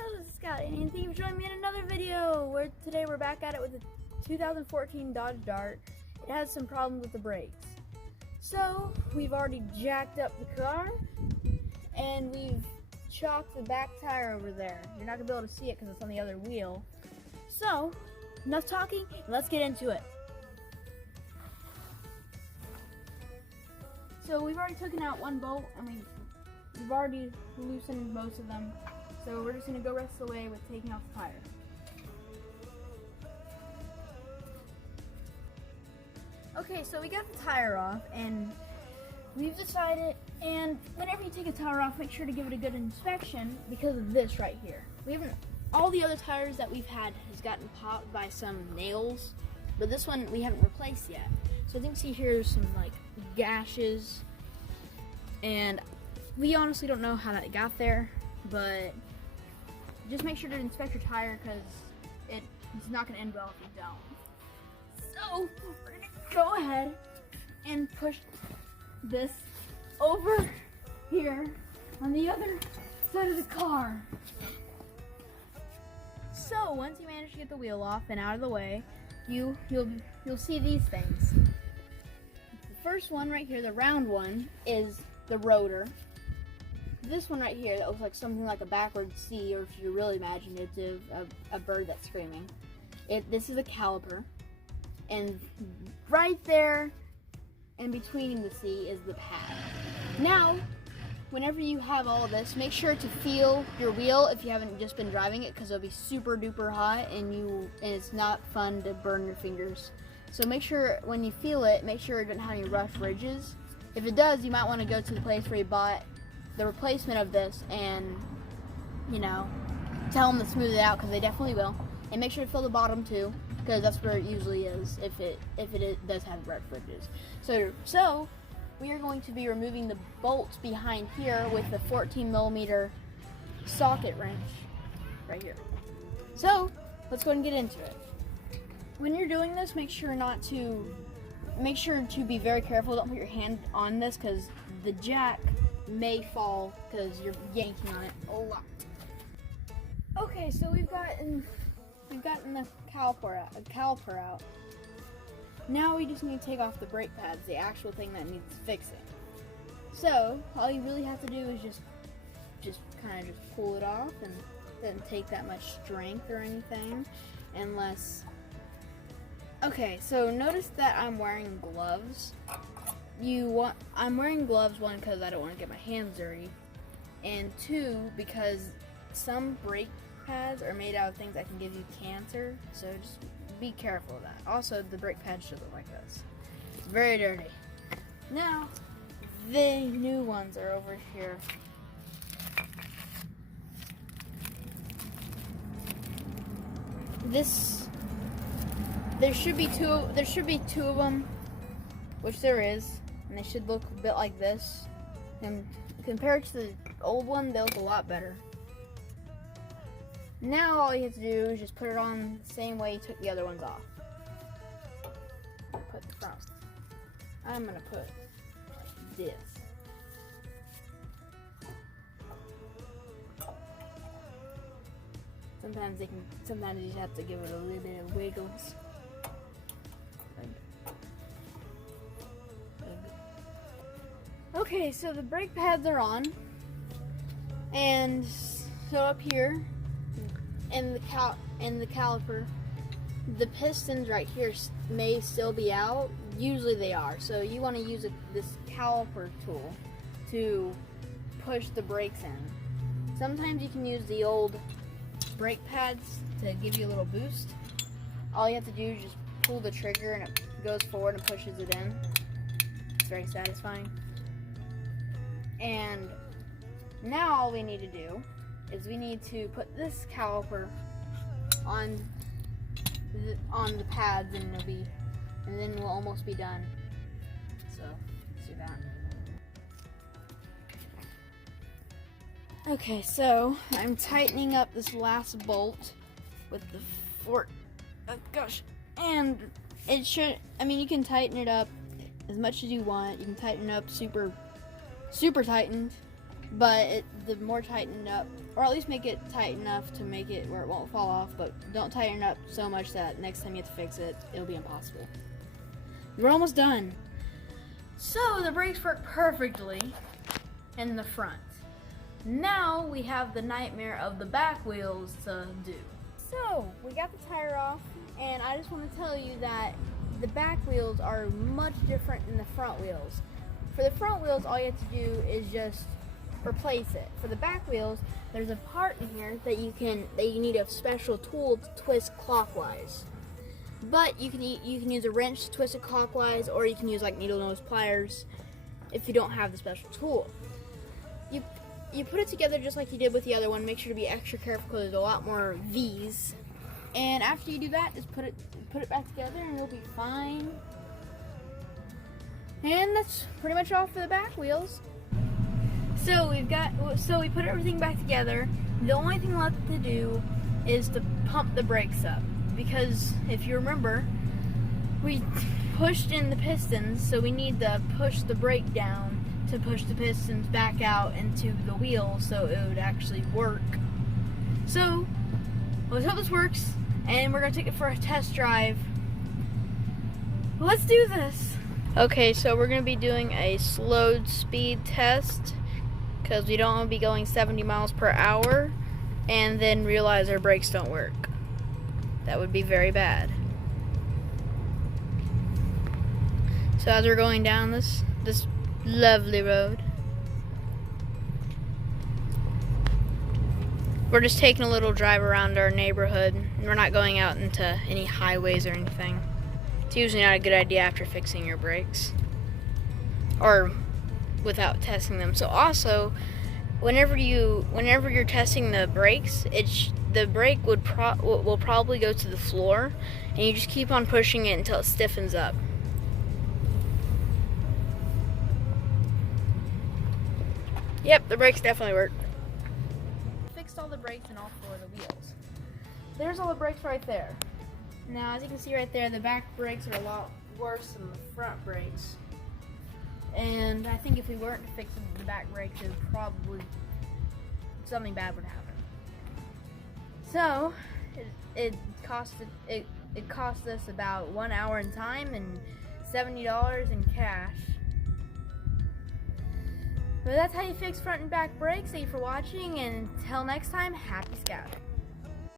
Hello, this is Scott, and thank you for joining me in another video. Today we're back at it with the 2014 Dodge Dart. It has some problems with the brakes. So, we've already jacked up the car, and we've chopped the back tire over there. You're not going to be able to see it because it's on the other wheel. So, enough talking, let's get into it. So, we've already taken out one bolt, and we've already loosened most of them. So we're just going to go rest the way with taking off the tire. Okay, so we got the tire off, and we've decided, and whenever you take a tire off, make sure to give it a good inspection because of this right here. All the other tires that we've had has gotten popped by some nails, but this one we haven't replaced yet. So I think see here's some like gashes, and we honestly don't know how that got there, but just make sure to inspect your tire because it's not going to end well if you don't. So, we're going to go ahead and push this over here on the other side of the car. So, once you manage to get the wheel off and out of the way, you'll see these things. The first one right here, the round one, is the rotor. This one right here that looks like something like a backwards C, or if you're really imaginative, a bird that's screaming. This is a caliper, and right there in between the C is the pad. Now, whenever you have all of this, make sure to feel your wheel if you haven't just been driving it, because it'll be super duper hot and it's not fun to burn your fingers. So make sure when you feel it, make sure it doesn't have any rough ridges. If it does, you might want to go to the place where you bought the replacement of this and, tell them to smooth it out, because they definitely will. And make sure to fill the bottom too, because that's where it usually is if it does have rough ridges. So we are going to be removing the bolts behind here with the 14mm socket wrench right here. So let's go and get into it. When you're doing this, make sure to be very careful. Don't put your hand on this because the jack may fall because you're yanking on it a lot. Okay, so we've gotten the caliper out. Now we just need to take off the brake pads, the actual thing that needs fixing. So all you really have to do is just kind of pull it off, and doesn't take that much strength or anything, unless. Okay, so notice that I'm wearing gloves. I'm wearing gloves, one, because I don't want to get my hands dirty, and two, because some brake pads are made out of things that can give you cancer, so just be careful of that. Also, the brake pads should look like this. It's very dirty. Now, the new ones are over here. There should be two of them, which there is, and they should look a bit like this. And compared to the old one, they look a lot better. Now all you have to do is just put it on the same way you took the other ones off. Put the front. I'm gonna put like this. Sometimes you just have to give it a little bit of wiggles. Okay, so the brake pads are on, and so up here in the caliper, the pistons right here may still be out. Usually they are, so you want to use this caliper tool to push the brakes in. Sometimes you can use the old brake pads to give you a little boost. All you have to do is just pull the trigger and it goes forward and pushes it in. It's very satisfying. And now all we need to do is we need to put this caliper on the pads, and then we'll almost be done. So let's do that. Okay, so I'm tightening up this last bolt with the and it should. You can tighten it up as much as you want. You can tighten it up super tightened, but the more tightened up, or at least make it tight enough to make it where it won't fall off, but don't tighten it up so much that next time you have to fix it, it'll be impossible. We're almost done. So the brakes work perfectly in the front. Now we have the nightmare of the back wheels to do. So we got the tire off, and I just want to tell you that the back wheels are much different than the front wheels. For the front wheels, all you have to do is just replace it. For the back wheels, there's a part in here that you need a special tool to twist clockwise. But you can use a wrench to twist it clockwise, or you can use like needle nose pliers if you don't have the special tool. You put it together just like you did with the other one. Make sure to be extra careful because there's a lot more V's. And after you do that, just put it back together and you'll be fine. And that's pretty much all for the back wheels. So we put everything back together. The only thing left to do is to pump the brakes up, because if you remember, we pushed in the pistons, so we need to push the brake down to push the pistons back out into the wheel so it would actually work. So let's hope this works, and we're gonna take it for a test drive. Let's do this. Okay, so we're gonna be doing a slowed speed test because we don't want to be going 70 miles per hour and then realize our brakes don't work. That would be very bad. So as we're going down this lovely road, we're just taking a little drive around our neighborhood. We're not going out into any highways or anything. It's usually not a good idea after fixing your brakes or without testing them. So also, whenever you're testing the brakes, the brake will probably go to the floor, and you just keep on pushing it until it stiffens up. Yep, the brakes definitely work. Fixed all the brakes and all four of the wheels. There's all the brakes right there. Now, as you can see right there, the back brakes are a lot worse than the front brakes. And I think if we weren't to fix the back brakes, it would probably, something bad would happen. So, it cost us about 1 hour in time and $70 in cash. But that's how you fix front and back brakes. Thank you for watching, and until next time, happy scouting.